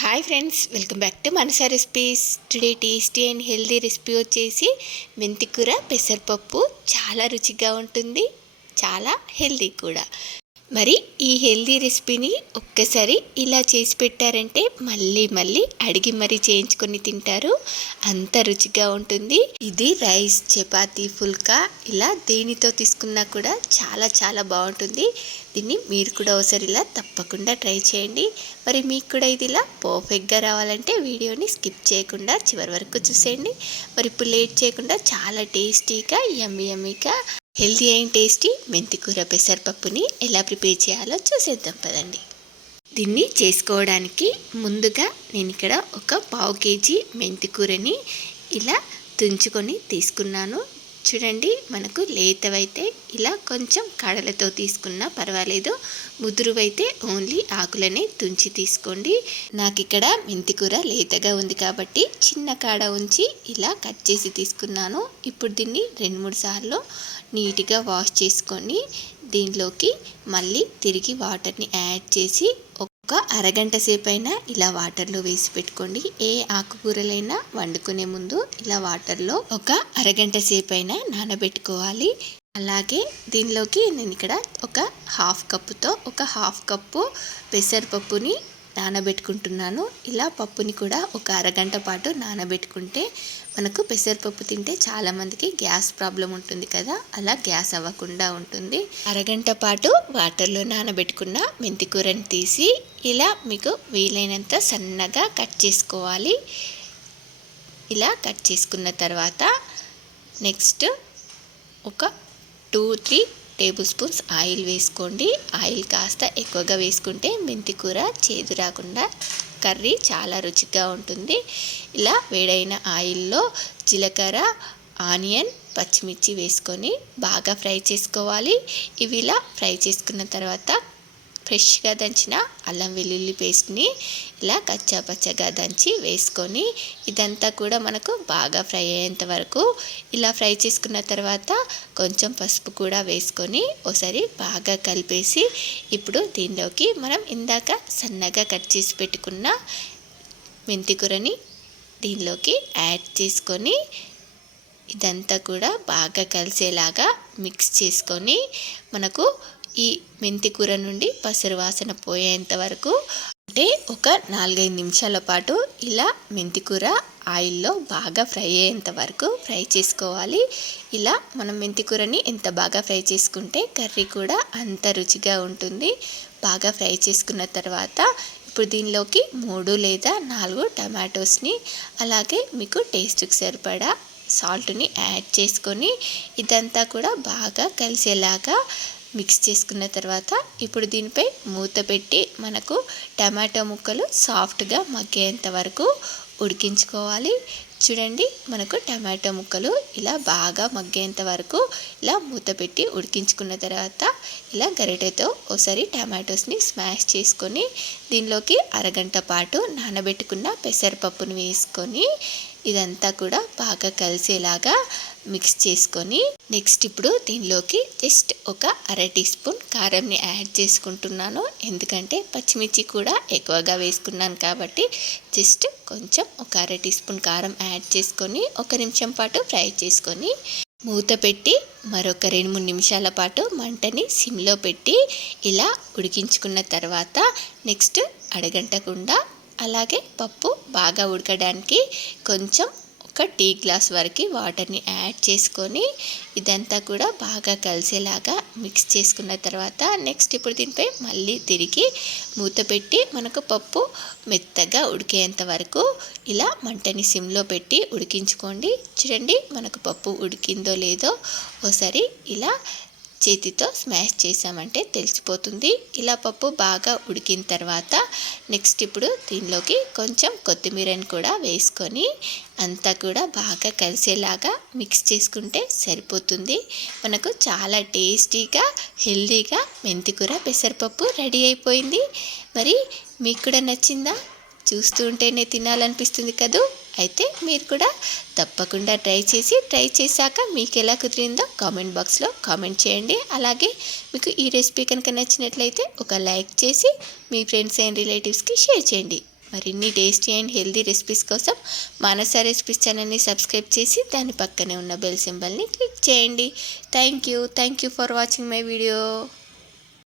Hi friends welcome back to Manasa recipes today tasty and healthy recipe వచ్చేసి మెంతికూర పెసరపప్పు. చాలా రుచిగా ఉంటుంది. చాలా హెల్దీ కూడా. మరి ఈ హెల్దీ రెసిపీని ఒక్కసారి ఇలా చేసి పెట్టారంటే మళ్ళీ మళ్ళీ అడిగి మరీ చేయించుకొని తింటారు. అంత రుచిగా ఉంటుంది. ఇది రైస్ చపాతి ఫుల్కా ఇలా దేనితో తీసుకున్నా కూడా చాలా చాలా బాగుంటుంది. దీన్ని మీరు కూడా ఒకసారి ఇలా తప్పకుండా ట్రై చేయండి. మరి మీకు కూడా ఇది ఇలా పర్ఫెక్ట్గా రావాలంటే వీడియోని స్కిప్ చేయకుండా చివరి వరకు చూసేయండి. మరి ఇప్పుడు లేట్ చేయకుండా చాలా టేస్టీగా యమ్మీ యమ్మీగా హెల్తీ అండ్ టేస్టీ మెంతికూర పెసరపప్పుని ఎలా ప్రిపేర్ చేయాలో చూసేద్దాం పదండి. దీన్ని చేసుకోవడానికి ముందుగా నేను ఇక్కడ ఒక పావు కేజీ మెంతికూరని ఇలా తుంచుకొని తీసుకున్నాను. చూడండి మనకు లేతవైతే ఇలా కొంచెం కడలతో తీసుకున్నా పర్వాలేదు. ముదురువైతే ఓన్లీ ఆకులనే తుంచి తీసుకోండి. నాకు ఇక్కడ మెంతికూర లేతగా ఉంది కాబట్టి చిన్న కాడ ఉంచి ఇలా కట్ చేసి తీసుకున్నాను. ఇప్పుడు దీన్ని రెండు మూడు సార్లు నీట్గా వాష్ చేసుకొని దీనిలోకి మళ్ళీ తిరిగి వాటర్ని యాడ్ చేసి ఒక అరగంట సేపు అయినా ఇలా వాటర్లో వేసి పెట్టుకోండి. ఏ ఆకుకూరలైనా వండుకునే ముందు ఇలా వాటర్లో ఒక అరగంట సేపు అయినా నానబెట్టుకోవాలి. అలాగే దీనిలోకి నేను ఇక్కడ ఒక హాఫ్ కప్పుతో ఒక హాఫ్ కప్పు పెసరపప్పుని నానబెట్టుకుంటున్నాను. ఇలా పప్పుని కూడా ఒక అరగంట పాటు నానబెట్టుకుంటే మనకు పెసరపప్పు తింటే చాలామందికి గ్యాస్ ప్రాబ్లం ఉంటుంది కదా. అలా గ్యాస్ అవ్వకుండా ఉంటుంది. అరగంట పాటు వాటర్లో నానబెట్టుకున్న మెంతికూరని తీసి ఇలా మీకు వీలైనంత సన్నగా కట్ చేసుకోవాలి. ఇలా కట్ చేసుకున్న తర్వాత నెక్స్ట్ ఒక two three table spoons oil వేసుకోండి. ఆయిల్ కాస్త ఎక్కువగా వేసుకుంటే మెంతి కూర చేదు రాకుండా కర్రీ చాలా రుచిగా ఉంటుంది. ఇలా వేడైన ఆయిల్లో జీలకర్ర ఆనియన్ పచ్చిమిర్చి వేసుకొని బాగా ఫ్రై చేసుకోవాలి. ఇవి ఇలా ఫ్రై చేసుకున్న తర్వాత ఫ్రెష్గా దంచిన అల్లం వెల్లుల్లి పేస్ట్ని ఇలా కచ్చా పచ్చగా దంచి వేసుకొని ఇదంతా కూడా మనకు బాగా ఫ్రై అయ్యేంత వరకు ఇలా ఫ్రై చేసుకున్న తర్వాత కొంచెం పసుపు కూడా వేసుకొని ఒకసారి బాగా కలిపేసి ఇప్పుడు దీనిలోకి మనం ఇందాక సన్నగా కట్ చేసి పెట్టుకున్న మెంతికూరని దీనిలోకి యాడ్ చేసుకొని ఇదంతా కూడా బాగా కలిసేలాగా మిక్స్ చేసుకొని మనకు ఈ మెంతి కూర నుండి పసరు వాసన పోయేంత వరకు అంటే ఒక నాలుగైదు నిమిషాల పాటు ఇలా మెంతి కూర ఆయిల్లో బాగా ఫ్రై అయ్యేంత వరకు ఫ్రై చేసుకోవాలి. ఇలా మనం మెంతి కూరని ఎంత బాగా ఫ్రై చేసుకుంటే కర్రీ కూడా అంత రుచిగా ఉంటుంది. బాగా ఫ్రై చేసుకున్న తర్వాత ఇప్పుడు దీనిలోకి మూడు లేదా నాలుగు టమాటోస్ని అలాగే మీకు టేస్ట్కి సరిపడా సాల్ట్ని యాడ్ చేసుకొని ఇదంతా కూడా బాగా కలిసేలాగా మిక్స్ చేసుకున్న తర్వాత ఇప్పుడు దీనిపై మూత పెట్టి మనకు టమాటో ముక్కలు సాఫ్ట్గా మగ్గేంత వరకు ఉడికించుకోవాలి. చూడండి మనకు టమాటో ముక్కలు ఇలా బాగా మగ్గేంత వరకు ఇలా మూత పెట్టి ఉడికించుకున్న తర్వాత ఇలా గరిటెతో ఒకసారి టమాటోస్ని స్మాష్ చేసుకొని దీనిలోకి అరగంట పాటు నానబెట్టుకున్న పెసరపప్పును వేసుకొని ఇదంతా కూడా బాగా కలిసేలాగా మిక్స్ చేసుకొని నెక్స్ట్ ఇప్పుడు దీనిలోకి జస్ట్ ఒక అర టీ స్పూన్ కారంని యాడ్ చేసుకుంటున్నాను. ఎందుకంటే పచ్చిమిర్చి కూడా ఎక్కువగా వేసుకున్నాను కాబట్టి జస్ట్ కొంచెం ఒక అర టీ స్పూన్ కారం యాడ్ చేసుకొని ఒక నిమిషం పాటు ఫ్రై చేసుకొని మూత పెట్టి మరొక రెండు మూడు నిమిషాల పాటు మంటని సిమ్లో పెట్టి ఇలా ఉడికించుకున్న తర్వాత నెక్స్ట్ అడగంటకుండా అలాగే పప్పు బాగా ఉడకడానికి కొంచెం ఒక టీ గ్లాస్ వరకు వాటర్ని యాడ్ చేసుకొని ఇదంతా కూడా బాగా కలిసేలాగా మిక్స్ చేసుకున్న తర్వాత నెక్స్ట్ ఇప్పుడు దీనిపై మళ్ళీ తిరిగి మూత పెట్టి మనకు పప్పు మెత్తగా ఉడికేంత వరకు ఇలా మంటని సిమ్లో పెట్టి ఉడికించుకోండి. చూడండి మనకు పప్పు ఉడికిందో లేదో ఒకసారి ఇలా చేతితో స్మాష్ చేసామంటే తెలిసిపోతుంది. ఇలా పప్పు బాగా ఉడికిన తర్వాత నెక్స్ట్ ఇప్పుడు దీనిలోకి కొంచెం కొత్తిమీరని కూడా వేసుకొని అంతా కూడా బాగా కలిసేలాగా మిక్స్ చేసుకుంటే సరిపోతుంది. మనకు చాలా టేస్టీగా హెల్దీగా మెంతికూర పెసరపప్పు రెడీ అయిపోయింది. మరి మీకు కూడా నచ్చిందా? చూస్తూ ఉంటేనే తినాలనిపిస్తుంది కదూ? అయితే మీరు కూడా తప్పకుండా ట్రై చేసి ట్రై చేశాక మీకు ఎలా కుదిరిందో కామెంట్ బాక్స్లో కామెంట్ చేయండి. అలాగే మీకు ఈ రెసిపీ కనుక నచ్చినట్లయితే ఒక లైక్ చేసి మీ ఫ్రెండ్స్ అండ్ రిలేటివ్స్కి షేర్ చేయండి. మరిన్ని టేస్టీ అండ్ హెల్దీ రెసిపీస్ కోసం మానస రెసిపీస్ ఛానల్ని సబ్స్క్రైబ్ చేసి దాని పక్కనే ఉన్న బెల్ సింబల్ని క్లిక్ చేయండి. Thank you thank you for watching my video.